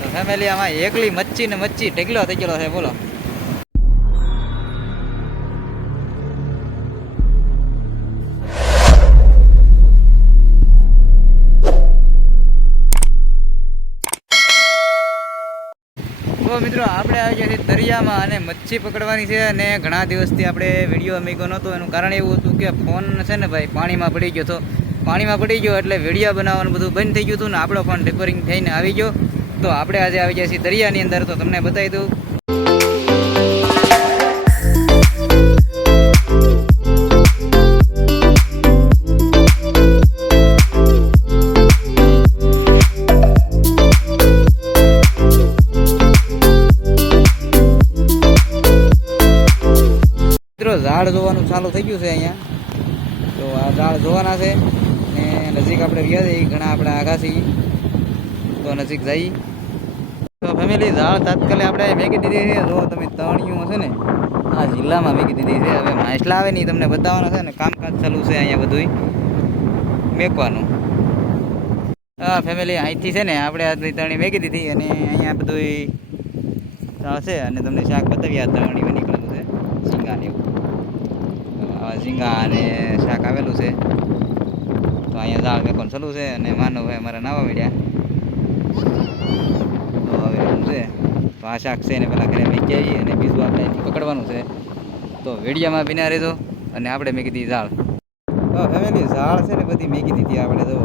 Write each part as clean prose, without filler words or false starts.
તો ફેમિલી આમાં એકલી મચ્છી ને મચ્છી ઢગલો થઈ ગયેલો છે બોલો. તો મિત્રો આપણે આવી ગયા છીએ દરિયામાં અને મચ્છી પકડવાની છે. અને ઘણા દિવસથી આપણે વિડીયો મૂક્યો નહોતો. એનું કારણ એવું હતું કે ફોન છે ને ભાઈ પાણીમાં પડી ગયો હતો. પાણીમાં પડી ગયો એટલે વિડીયો બનાવવાનું બધું બંધ થઈ ગયું હતું ને આપણો ફોન રિપેરિંગ થઈને આવી ગયો. તો આપણે આજે આવી ગયા છીએ દરિયાની અંદર. તો તમને બતાવી દઉં. ઝાડ જોવાનું ચાલુ થઈ ગયું છે અહીંયા. તો આ ઝાડ જોવાના છે ને નજીક આપણે રહ્યા છીએ ઘણા આપણે આઘા છીએ. તો નજીક જઈ તો ફેમિલી ઝાડ તાત્કાલિક આપણે મેકી દીધી છે. જો તમે તણિયું હશે ને આ જિલ્લામાં મેકી દીધી છે. હવે માછલા આવે નહીં તમને બતાવવાના છે ને કામકાજ ચાલુ છે અહીંયા બધું મેકવાનું. હા ફેમિલી અહીંથી છે ને આપણે આ તણી મેકી દીધી અને અહીંયા બધું છે અને તમને શાક બતાવી. આ તણી નીકળેલું છે ઝીંગા ને એવું. ઝીંગા અને શાક આવેલું છે. તો અહીંયા ઝાડ મેકવાનું ચાલુ છે અને માનવ ભાઈ અમારા નાવા મળ્યા. તો હવે એવું છે. તો આ શાક છે ને પેલા ઘરે મેકી આવી અને બીજું આપણે અહીંથી પકડવાનું છે. તો વેડિયામાં બિના રહેજો. અને આપણે મેકી દીધી ઝાડ. તો ફેમિલી ઝાડ છે ને બધી મેકી દીધી આપણે. તો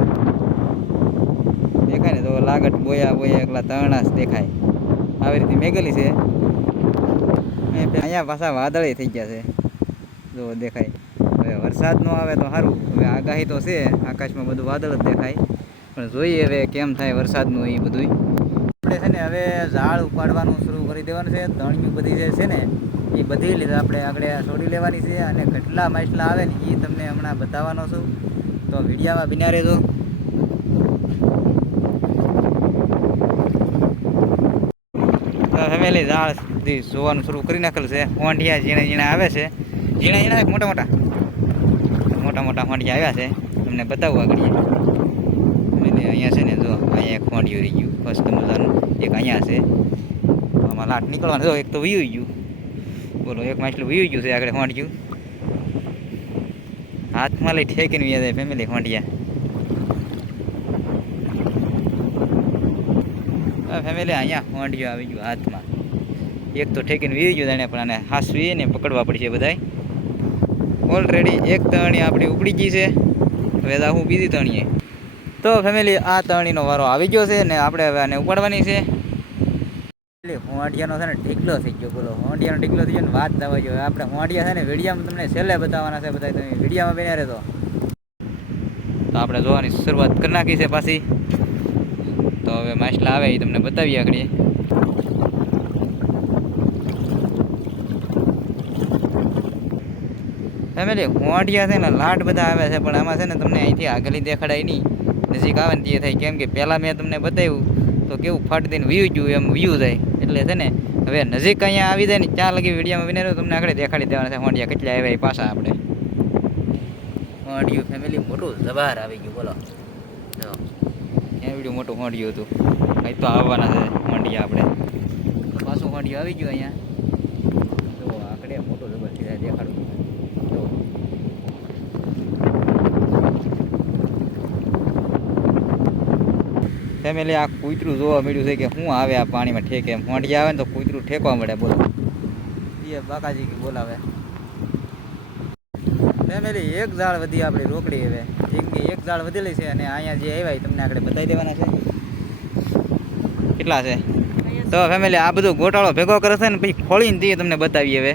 દેખાય ને તો લાગટ બોયા બોયા એકલા તરણાસ દેખાય આવી રીતે મેકેલી છે. અહીંયા પાછા વાદળે થઈ ગયા છે જો દેખાય. હવે વરસાદ ન આવે તો સારું. હવે આગાહી તો છે આકાશમાં બધું વાદળ જ દેખાય. પણ જોઈએ હવે કેમ થાય વરસાદનું એ બધું. આપણે છે ને હવે ઝાડ ઉપાડવાનું શરૂ કરી દેવાનું છે. તણિયું બધી જે છે ને એ બધી લીધે આપણે આગળ છોડી લેવાની છે. અને કેટલા માછલા આવે ને એ તમને હમણાં બતાવવાનો છું. તો વિડીયામાં બિના રહેજો. ફેમિલી ઝાડ સુધી જોવાનું શરૂ કરી નાખેલું છે. હોંડિયા ઝીણા ઝીણા આવે છે. ઝીણા ઝીણા મોટા મોટા મોટા મોટા હોંડિયા આવ્યા છે. તમને બતાવું આગળ. એટલે અહીંયા છે ને જો અહીંયા એક હોંડિયું રહી ગયું મસ્ત મજાનું. એક અહીંયા છે આમાં લાટ નીકળવાનું. જો એક તો વીયું ગયું બોલો. એક માછલું વીયું ગયું છે આગળ હોંડિયું. હાથમાં લઈ ઠેકીને વી જાય ફેમિલી હોંડિયા. ફેમિલી અહીંયા હોંડિયું આવી ગયું હાથમાં. એક તો ઠેકીને વી ગયું જાણે પણ આને હાસવીને પકડવા પડશે બધાય. ઓલરેડી એક તણી આપણી ઉપડી ગઈ છે. હવે હું બીજી તણીએ. તો ફેમિલી આ તણીનો વારો આવી ગયો છે ને આપણે હવે આને ઉપાડવાની છે. એટલે હોંડિયાનો છે ને ઢીકલો થઈ ગયો બોલો. હોંડિયાનો ઢીકલો થઈ ગયો ને વાત થવા જોઈએ. આપણે હોંડિયા છે ને વિડીયામાં તમને છેલ્લે બતાવવાના છે. બધા તમે વિડીયામાં બન્યા રહેતો. તો આપણે જોવાની શરૂઆત કરી નાખી છે પાછી. તો હવે માછલા આવે એ તમને બતાવીએ આગળ. ફેમિલી હોંડિયા છે ને લાટ બધા આવે છે પણ આમાં છે ને તમને અહીંથી આગળ દેખાડાય નહીં. નજીક આવે ને તે થાય. કેમ કે પહેલાં મેં તમને બતાવ્યું તો કેવું ફટ દઈને વ્યૂ ગયું એમ વ્યૂ જાય. એટલે છે ને હવે નજીક અહીંયા આવી જાય ને ત્યાં લગી વિડીયોમાં વિને તમને આગળ દેખાડી દેવાના છે હોંડિયા કેટલા આવ્યા એ પાછા આપણે. હોંડિયું ફેમિલી મોટું જબાર આવી ગયું બોલો. જો એવડું મોટું હોંડિયું હતું. અહીં તો આવવાના છે હોંડિયા આપણે. પાછું હોંડિયું આવી ગયું અહીંયા. તો આગળ મોટું જબર દેખાડું. ફેમિલી આ કૂતરું જોવા મળ્યું છે કે શું આવે આ પાણીમાં ઠેકે. એમ હોંડિયા આવે ને તો કૂતરું ઠેકવા મળે બોલો. એ બાકાજી કે બોલાવે. ફેમિલી એક ઝાડ વધી આપણી રોકડી. હવે જેમ કે એક ઝાડ વધેલી છે અને અહીંયા જે આવ્યા તમને આગળ બતાવી દેવાના છે કેટલા છે. તો ફેમિલી આ બધું ગોટાળો ભેગો કરે છે ને પછી ખોળીને જઈએ તમને બતાવીએ હવે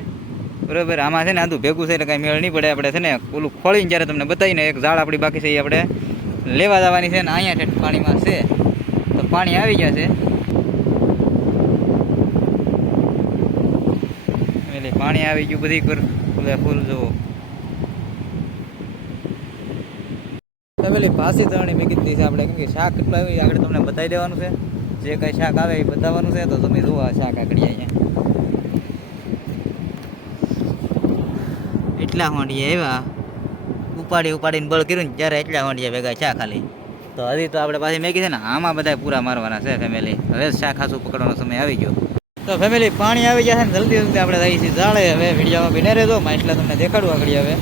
બરાબર. આમાં છે ને આધું ભેગું છે એટલે કાંઈ મેળ નહીં પડે. આપણે છે ને ઓલું ખોળીને જ્યારે તમને બતાવીને એક ઝાડ આપણી બાકી છે એ આપણે લેવા જવાની છે. ને અહીંયા ઠેઠ પાણીમાં છે તો પાણી આવી ગયા છે. એટલે પાણી આવી ગયું બધી કર ફૂલ જુઓ. પેલી પાસી તરણી મેકી દીધી છે આપણે. કેમ કે શાક કેટલું આવ્યું આગળ તમને બતાવી દેવાનું છે. જે કાંઈ શાક આવે એ બતાવવાનું છે. તો તમે જુઓ આ શાક આગળ અહીંયા એટલા હોંડિયા આવ્યા. ઉપાડીને બળ કર્યું ને ત્યારે એટલા હોંડિયા ભેગા છે ખાલી. તો હજી તો આપણે પાછી મેગી છે ને આમાં બધા પૂરા મારવાના છે ફેમિલી. હવે શાક ખાસું પકડવાનો સમય આવી ગયો. તો ફેમિલી પાણી આવી ગયા છે ને જલ્દી જલ્દી આપણે જઈએ છીએ જાળે. હવે વિડીયોમાં બિને રહેજો, માછલા તમને દેખાડું આગળ. હવે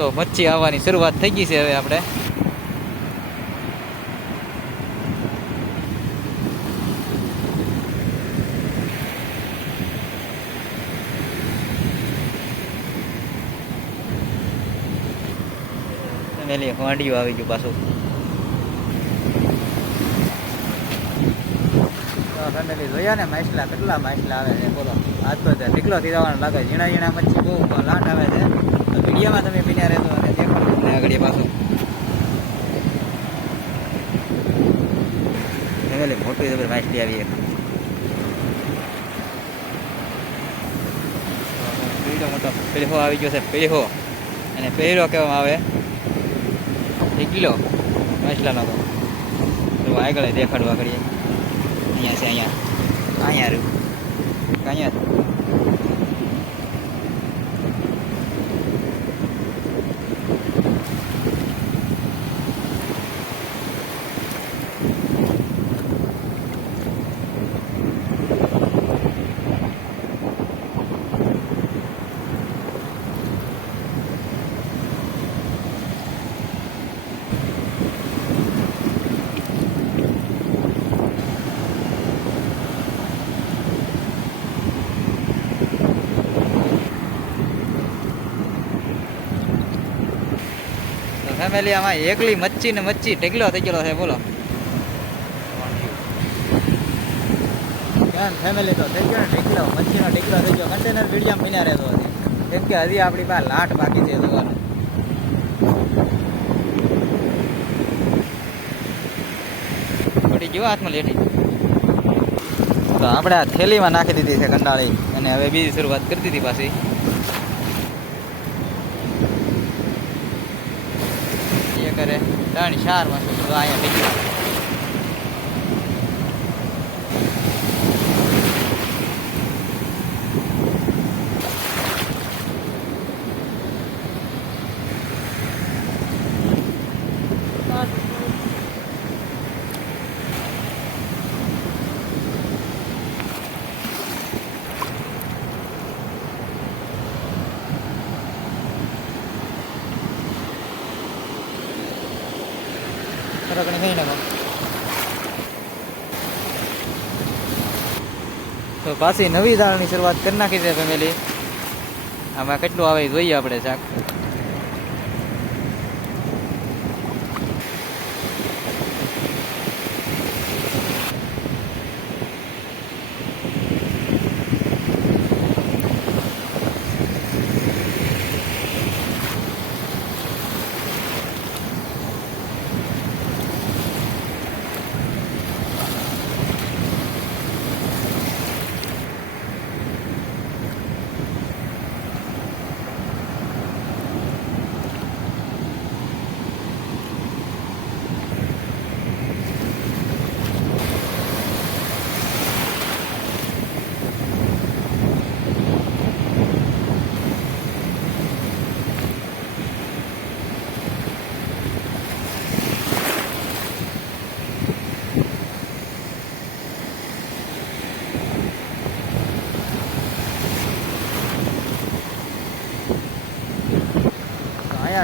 તો મચ્છી આવવાની શરૂઆત થઈ ગઈ છે. હવે આપણે ફેમિલી વાંડિયું આવી ગયું પાછું. ફેમિલી જોયા ને માછલા, કેટલા માછલા આવે છે બોલો. આજ તો ઢીકલો થી જવાનો લાગે. ઝીણા ઝીણા મચ્છી બહુ લાટ આવે છે. તો વિડીયોમાં તમે બિના રહેતો અને દેખાડો તમને આગળ પાછું. ફેમિલી મોટી જબર માછલી આવી. પીળો મોટો પેહો આવી ગયો છે. પેહો અને પહેરો કહેવામાં આવે. ઢીકલો માછલાનો તો આગળ દેખાડવા કરીએ. અહીંયા છે, અહીંયા રહ્યું. અહીંયા ફેમિલી આમાં એકલી મચ્છી ને મચ્છી ઢેકલો થઈ ગયેલો છે બોલો. ફેમિલી તો થઈ ગયો ને ઢેકલો, મચ્છીનો ઢેકલો થઈ ગયો. કન્ટેનર વિડીયો બન્યા રહેતો હતી કેમ કે હજી આપણી પાસે લાટ બાકી છે જોવાનું. પડી ગયો હાથમાં લેટી. તો આપણે આ થેલીમાં નાખી દીધી છે કંડાળી અને હવે બીજી શરૂઆત કરી દીધી પાછી. કરે 3-4 માં તો અહીંયા ઢીકલા. તો પાછી નવી દાળની શરૂઆત કરી નાખી છે ફેમિલી. આમાં કેટલું આવે જોઈએ આપણે શાક.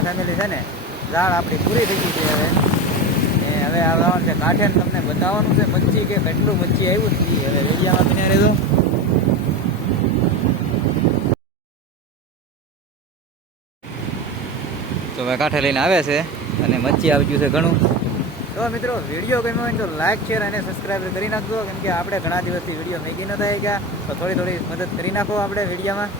ફેમિલી છે ને દાળ આપણી પૂરી થઈ ગઈ છે. હવે આવવાનું છે કાંઠે તમને બતાવવાનું છે મચ્છી કે કેટલું મચ્છી આવ્યું છે. હવે વેડિયામાં બન્યા રહેજો. તો હવે કાંઠે લઈને આવે છે અને મચ્છી આવી ગયું છે ઘણું. તો મિત્રો વિડીયો ગમ્યો હોય તો લાઈક શેર અને સબસ્ક્રાઈબ કરી નાખજો કેમ કે આપણે ઘણા દિવસથી વિડીયો મેગી ન થાય ગયા તો થોડી મદદ કરી નાખો આપણે વિડીયોમાં.